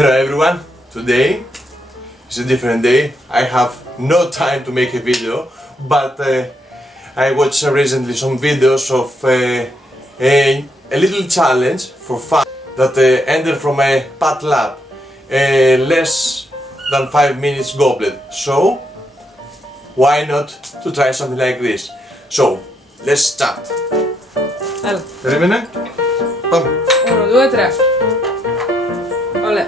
Hello everyone, today is a different day. I have no time to make a video, but I watched recently some videos of a little challenge for fun that ended from a pat lap, less than 5 minutes goblet. So why not to try something like this? So let's start. Allora. Permane? 1, 2, 3. Olè.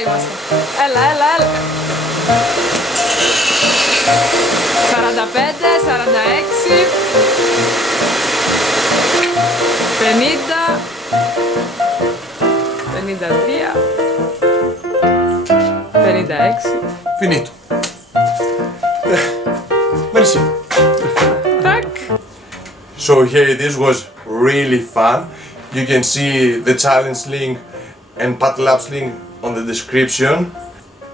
είμαστε. Έλα, έλα, έλα. 45, 46, 50, 53, 56. Finito. Merci. Tac. So here it is, was really fun. You can see the challenge link and Patlabs link on the description.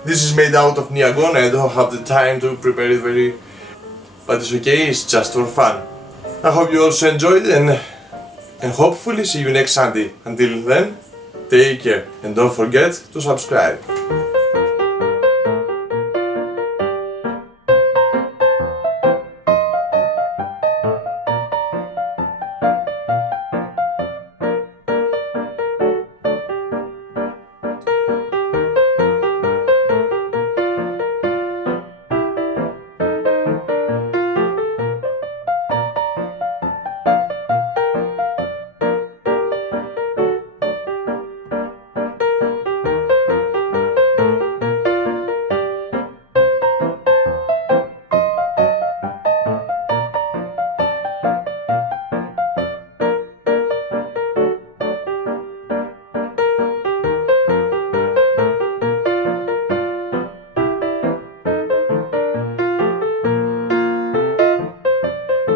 This is made out of neogon. I don't have the time to prepare it but it's okay, it's just for fun. I hope you also enjoyed and hopefully see you next Sunday. Until then, take care and don't forget to subscribe.